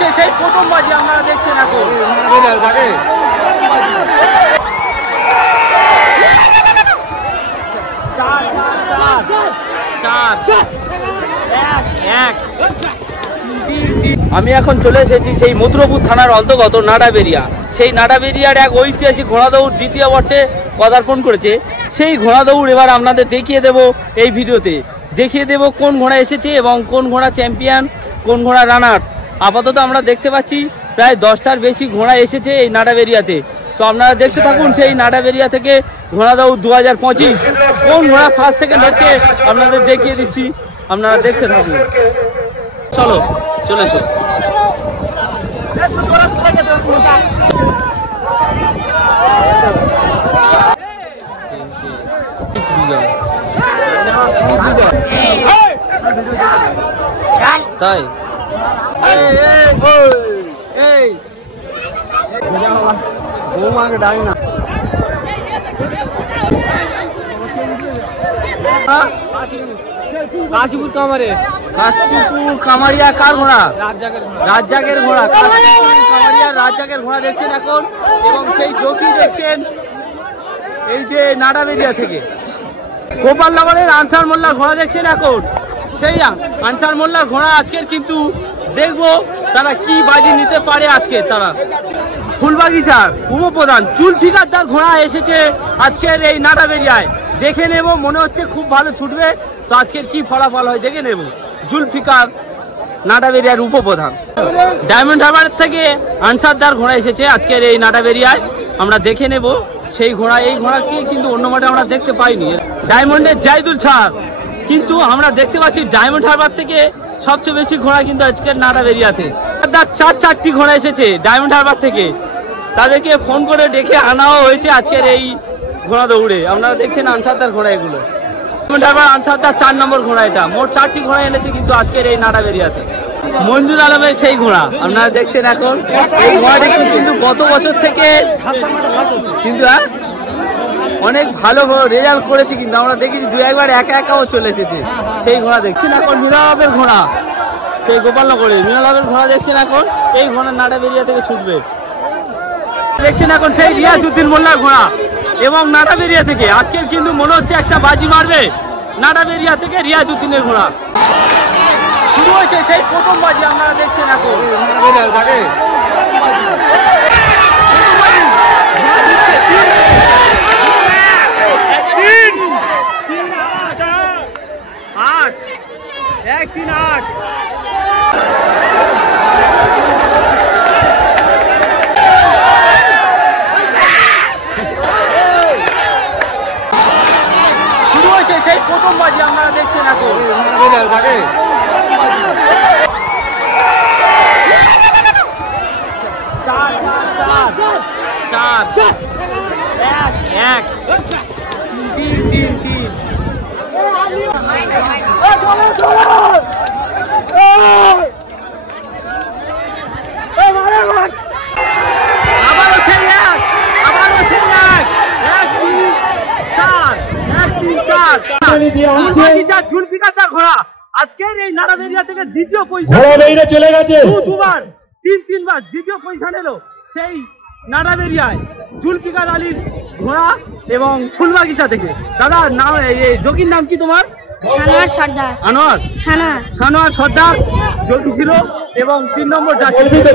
হয়েছে সেই প্রথম বাজি আপনারা দেখছেন এখন। আমি এখন চলে এসেছি সেই মথুরাপুর থানার অন্তর্গত নাডাবেরিয়া। সেই নাডাবেরিয়ার এক ঐতিহাসিক ঘোড়া দৌড় দ্বিতীয় বর্ষে পদার্পণ করেছে। সেই ঘোড়া দৌড় এবার আপনাদের দেখিয়ে দেব এই ভিডিওতে। দেখিয়ে দেব কোন ঘোড়া এসেছে এবং কোন ঘোড়া চ্যাম্পিয়ন, কোন ঘোড়া রানার্স। আপাতত আমরা দেখতে পাচ্ছি প্রায় 10টার বেশি ঘোড়া এসেছে এই নাডাবেরিয়াতে। তো আপনারা দেখতে থাকুন সেই নাডাবেরিয়া থেকে ঘোড়া দৌড় 2025 কোন ঘোড়া ফার্স্ট সেকেন্ড হচ্ছে আপনাদের দেখিয়ে দিচ্ছি, আপনারা দেখতে থাকুন। চলো চলে এসো। তাই বৌমাকে ডাক না। কাশীপুর কামারিয়া কার ঘোড়া? রাজ্জাকের ঘোড়া। কামারিয়া রাজ্জাকের ঘোড়া দেখছেন এখন, এবং সেই জকি দেখছেন এই যে নাডাবেরিয়া থেকে। গোপালনগরের আনসার মোল্লার ঘোড়া দেখছেন এখন। সেই আনসার মোল্লার ঘোড়া আজকের কিন্তু দেখবো তারা কি বাজি নিতে পারে আজকে। তারা ফুলবাগিচার উপপ্রধান জুলফিকার ঘোড়া এসেছে আজকের এই নাডাবেরিয়ায়। দেখে নেব, মনে হচ্ছে খুব ভালো ছুটবে। তো আজকের কি ফলাফল হয় দেখে নেব। জুলফিকার নাডাবেরিয়ার উপপ্রধান। ডায়মন্ড হারবারের থেকে আনসারদার ঘোড়া এসেছে আজকের এই নাডাবেরিয়ায়। আমরা দেখে নেব সেই ঘোড়া। এই ঘোড়াকে কিন্তু অন্য মাঠে আমরা দেখতে পাইনি। ডায়মন্ডের জাইদুল ছাড় কিন্তু আমরা দেখতে পাচ্ছি ডায়মন্ড হারবার থেকে সবচেয়ে বেশি ঘোড়া কিন্তু আজকের নাডাবেরিয়াতে। 4টি ঘোড়া এসেছে ডায়মন্ড হারবার থেকে। তাদেরকে ফোন করে ডেকে আনাও হয়েছে আজকের এই ঘোড়া দৌড়ে। আপনারা দেখছেন আনসারদার ঘোড়া এগুলো। ডায়মন্ড হারবার আনসারদার 4 নম্বর ঘোড়া। এটা মোট 4টি ঘোড়া এনেছে কিন্তু আজকের এই নাডাবেরিয়াতে। মঞ্জুর আলমের সেই ঘোড়া আপনারা দেখছেন এখন। এই ঘোড়াটি কিন্তু গত বছর থেকে কিন্তু অনেক ভালো রেজাল্ট করেছে, কিন্তু আমরা দেখেছি 2-1বার একাও চলে এসেছে। সেই ঘোড়া দেখছেন এখন। মিনালাবের ঘোড়া সেই গোপালনগরে। মিনালাবের ঘোড়া দেখছেন এখন। এই ঘোড়া নাডাবেরিয়া থেকে ছুটবে। দেখছেন এখন সেই রিয়াজউদ্দিন মোল্লার ঘোড়া এবং নাডাবেরিয়া থেকে আজকের কিন্তু মনে হচ্ছে একটা বাজি মারবে নাডাবেরিয়া থেকে রিয়াজউদ্দিনের ঘোড়া। শুরু হয়েছে সেই প্রথম বাজি আপনারা দেখছেন এখন। শুরু হয়েছে সেই প্রথম বাজি আপনারা দেখছেন এখন। জুলফিকার ঘোড়া আজকের এই নাডাবেরিয়া থেকে দ্বিতীয় পজিশন চলে গেছে। 3বার দ্বিতীয় পজিশন এলো সেই নাডাবেরিয়ায় জুলফিকার আলীর ঘোড়া এবং ফুলবাগিচা থেকে। দাদা নাম জকির নাম কি তোমার? সানোয়ার সর্দার জকি ছিল এবং 3 নম্বর যাচ্ছে।